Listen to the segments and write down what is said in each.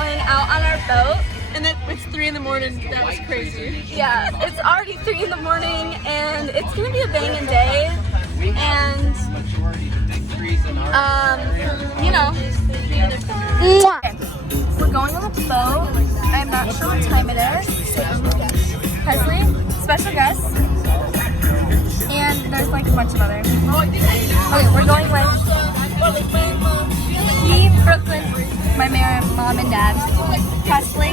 going out on our boat. And then it's 3 in the morning. That was crazy. Yeah, it's already 3 in the morning, and it's gonna be a banging day. And you know, we're going on a boat. I'm not sure what time it is. Presley, special guest, and there's like a bunch of others. Okay, we're going with me, Brooklyn, my mom and dad, Presley,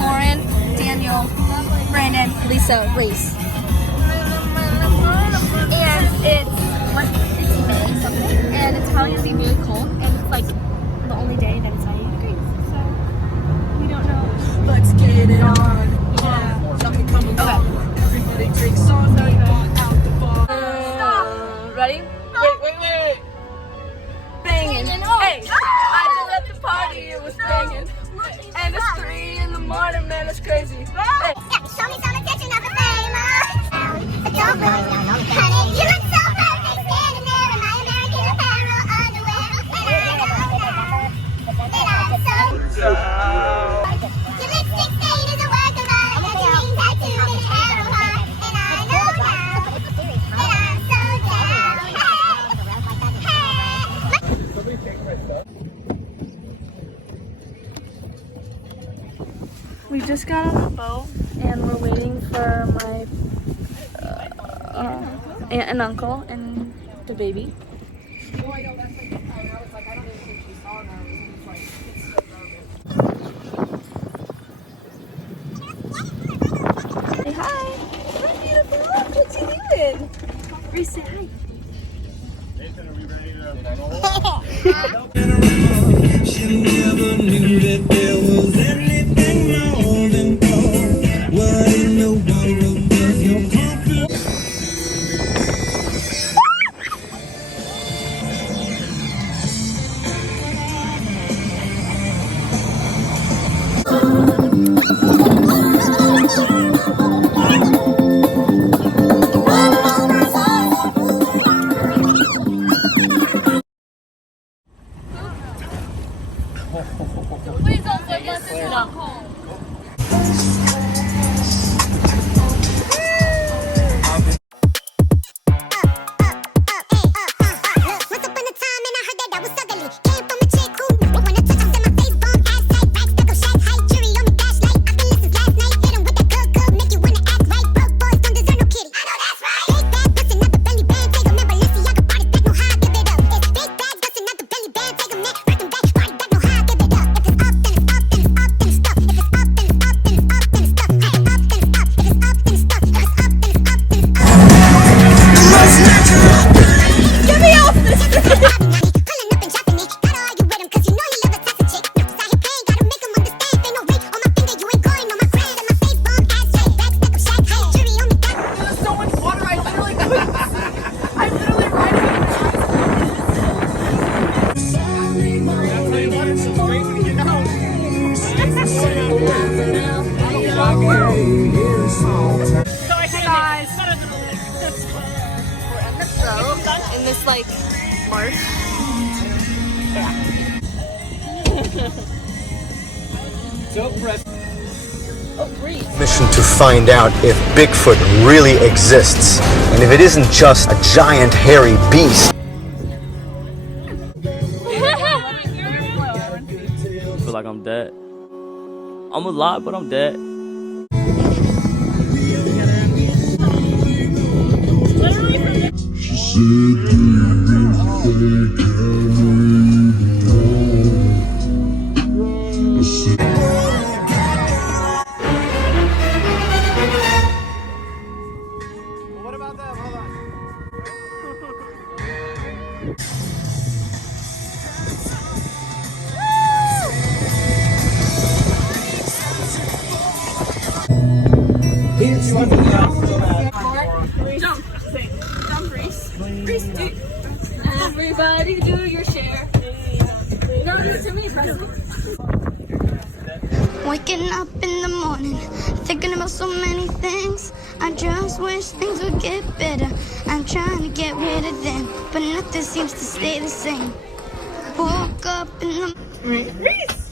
Lauren, Daniel, Brandon, Lisa, Reese. And it's May something, and it's probably gonna be very cold, and it's like the only day that it's 90 degrees. So we don't know. Let's get it on. Yeah. Something coming Okay. up. Everybody drinks on me. Out the bar. Ready? Wait. Banging. Hey, I just left the party. It was banging, and it's 3 in the morning, man. It's crazy. Hey. Yeah, show me some attention of the famous. But don't worry, honey, you look so perfect standing there in my American Apparel underwear. And I know that I'm so. Your lipstick stain is a work of art, and your name tattooed in an arrow heart. And I know now that I'm so down. We just got on the boat, and we're waiting for my aunt and uncle and the baby. Say hi. Hi, beautiful. What's he doing? Reese, say hi. Nathan, are we ready to go? She never knew that there was anything more than gold. What in the world does your confidence? Please don't say yes to walk home. Once upon a time, and I heard that I was ugly. Came from a chick who wanna touch us in my face, bone ass tight, rack, stuck shack height, jury on me flashlight. I've been listening last night, hit 'em with that good, make you wanna act right. Broke boys don't deserve no kitty. I know that's right. Big bag, bustin' out the belly band, take 'em in Balenciaga, body back, no how I give it up. It's big bags, bustin' out the belly band, take 'em in, rack 'em back, body back, no how I give it up. If it's up, then it's up, then it's up, then it's stuck. If it's up, then it's up, then it's up, then it's stuck. If it's up, then it's up. If it's up, then it's stuck. If it's up, then it's up, then it's up. Get me off this! Pulling up and dropping it. Gotta argue with him 'cause you know he love a toxic chick. Cause I hit pain, gotta make him understand. Ain't no ring on my finger, you ain't going on my grand. And my face bomb ass straight back, stuck 'em shack height, jury on me. There's so much water, I literally couldn't see. I'm literally riding with my eyes Hey guys, we're in the boat in this like marsh. Mission to find out if Bigfoot really exists, and if it isn't just a giant hairy beast. I feel like I'm dead. I'm alive, but I'm dead. What about that? Hold on. Jump, Reese. Reese, do. Everybody do your share. No, do it to me, Presley. Waking up in the morning, thinking about so many things. I just wish things would get better. I'm trying to get rid of them, but nothing seems to stay the same. Woke up in the Reese.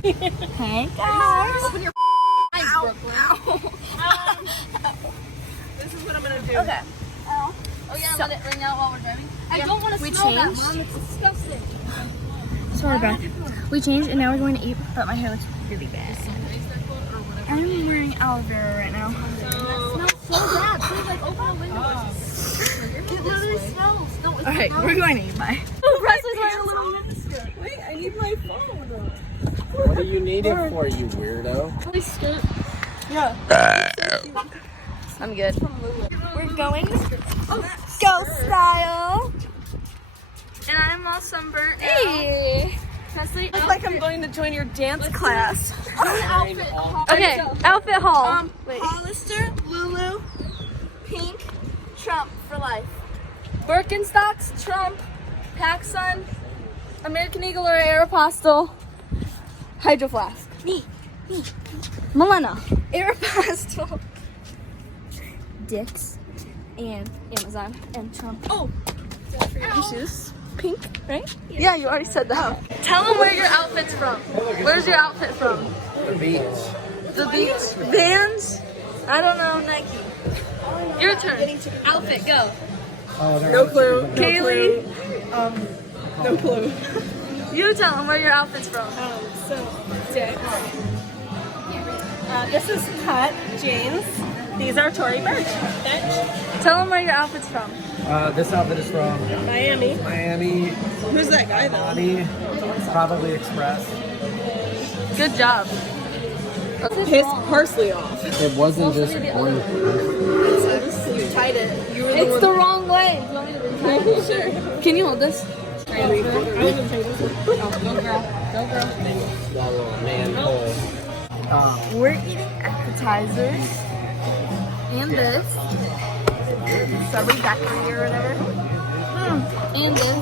Hey guys. Open your eyes, Brooklyn. This is what I'm gonna do. Okay. Oh yeah, let it ring out while we're driving. I don't want to We smell that, changed. Mom. It's disgusting. Sorry, Beth. We changed and now we're going to eat, but my hair looks really bad. I'm wearing aloe vera right now. That smells so bad. Please, like, open a window. It literally smells. No, it's Alright, we're going to eat. Bye. Presley's wearing a little miniskirt. Wait, I need my phone. What do you need it for, you weirdo? My skirt. Yeah. I'm good. We're going go style. And I'm all sunburnt. Hey. Presley. Looks like I'm going to join your dance class. Okay, outfit haul. Wait. Hollister, Lulu, Pink, Trump for life. Birkenstocks, Trump, PacSun, American Eagle or Aeropostale, Hydro Flask. Me. Milena. Aeropostale. Dick's and Amazon and Trump. Oh, your shoes. Pink, right? Yeah, you already said that. Tell them where your outfit's from. Where's your outfit from? The beach. The beach? Vans? I don't know, Nike. Your turn. Outfit, go. No clue. Kaylee, No clue. you tell them where your outfit's from. So, Dick. This is cut jeans. These are Tory Burch. Tell them where your outfit's from. This outfit is from Miami. Miami, Who's that guy though? Bonnie, probably Express. Good job. Piss parsley off. It wasn't just one. You tied it. You were the It's one. the wrong way. You want me to retie it? Sure. Can you hold this? I was gonna take this one. Go girl. Go girl. Man, We're eating appetizers. And this. Subway Bakery or whatever. And this.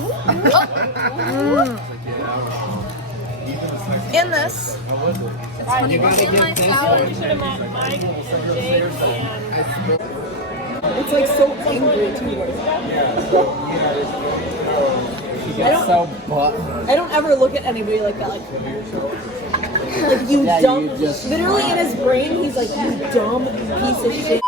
And this. you gotta In my get salad. It's like so angry too. She gets so butt. I don't ever look at anybody like that. Like you Yeah, dumb. you just- Literally in his brain, he's like, you dumb piece of shit.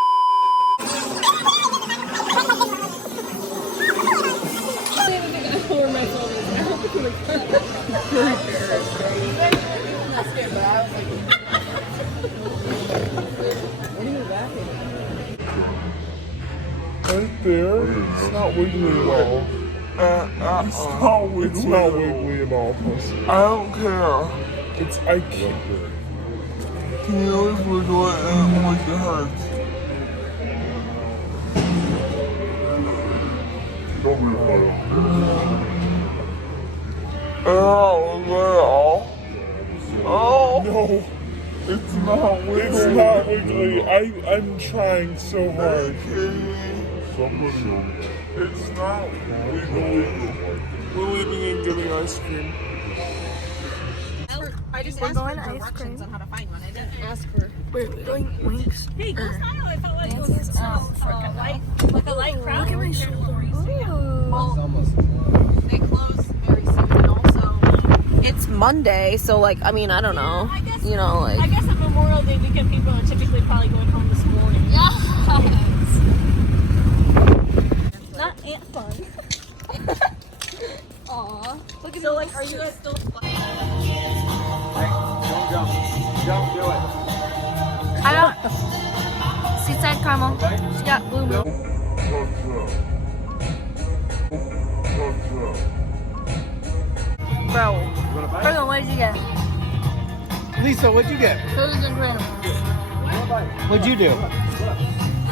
Right there. It's not wiggly at all. It's not wiggly at all. I don't care. I can't. Can you always wiggle it and it like it hurts? Oh, no. It's not wiggly. It's not wiggly. I'm trying so hard. It's not wiggly. We're leaving and getting ice cream. I just We're asked going for to ice directions cream. on how to find one. I didn't ask for. We're doing winks. Hey, go style. I felt like it was like a light crowd. Look at my shoulders. They close very soon, and also it's Monday, so like I mean I don't know, you know like. I guess at Memorial Day weekend people are typically probably going home this morning. Not ant fun. Aw. Look at So like, are you guys still? Don't jump. Don't do it. I got seaside caramel. She got blue milk. Bro. Bro, what did you get? Lisa, what'd you get? Cookies and cream. What'd you do?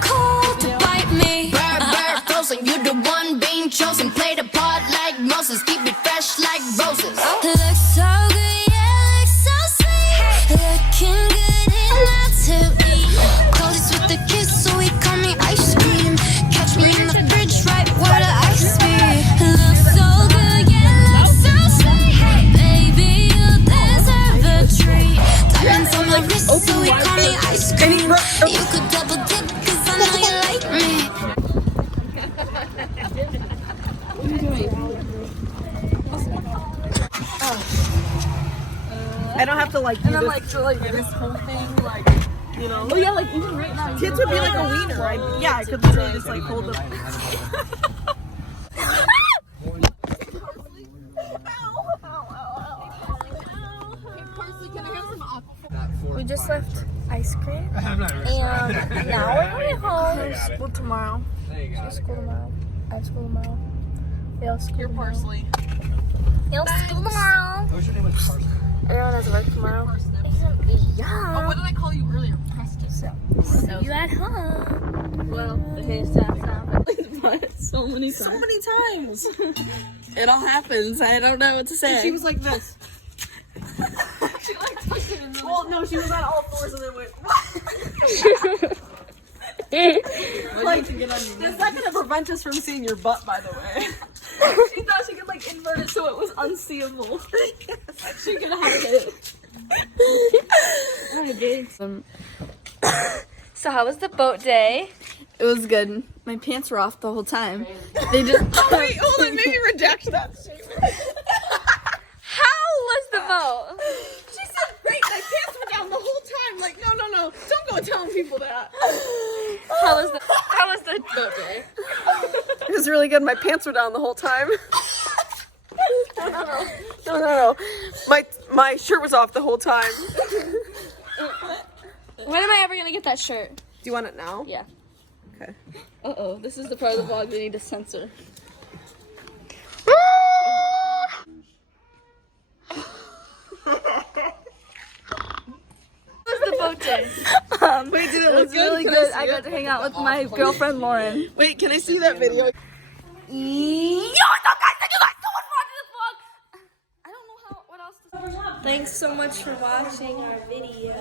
Call to bite me. Bird, frozen. You the one being chosen. Play the part like Moses. Keep it fresh like roses. Looks so good, yeah, looks so sweet. Looking good enough to eat. Close with the kiss, so he call me ice cream. Catch me in the fridge, right where the ice be. Looks so good, yeah, looks so sweet. Baby, you deserve a treat. Diamonds on my wrist, so he call me ice cream. You could double dip, 'cause I know you like me. What are you doing? like, and then like to like this whole thing, like, you know. Oh yeah, like even right now. Tits would be like a wiener. Yeah, I could literally just like hold them. We just left ice cream, and now we're going home. School tomorrow. School tomorrow. I have school tomorrow. We have school tomorrow. Parsley. We have school tomorrow. I wish your name was Parsley. Everyone has work tomorrow. Yeah. Oh, what did I call you earlier? See you at home. Well, okay, stop. So many times. So many times. It all happens. I don't know what to say. She was like this. She like pushed it in the well, no, she was on all fours and then went. Like, that's not gonna prevent us from seeing your butt, by the way. She thought she could like invert it so it was unseeable. Yes. She could hide it. So how was the boat day? It was good. My pants were off the whole time. They just. Wait, hold on. Maybe redact that statement. How was the boat? She said, "Great, my pants were down the whole time." Like, no, don't go telling people that. How was the boat day? It was really good. My pants were down the whole time. No. My shirt was off the whole time. When am I ever gonna get that shirt? Do you want it now? Yeah. Okay. Uh-oh, this is the part of the vlog they need to censor. How was the boat day? Wait, did it look It was really good. I got to hang out with my girlfriend Lauren. Wait, can I see that video? Yo, thank you guys so much for watching this vlog. I don't know what else to say. Thanks so much for watching our video.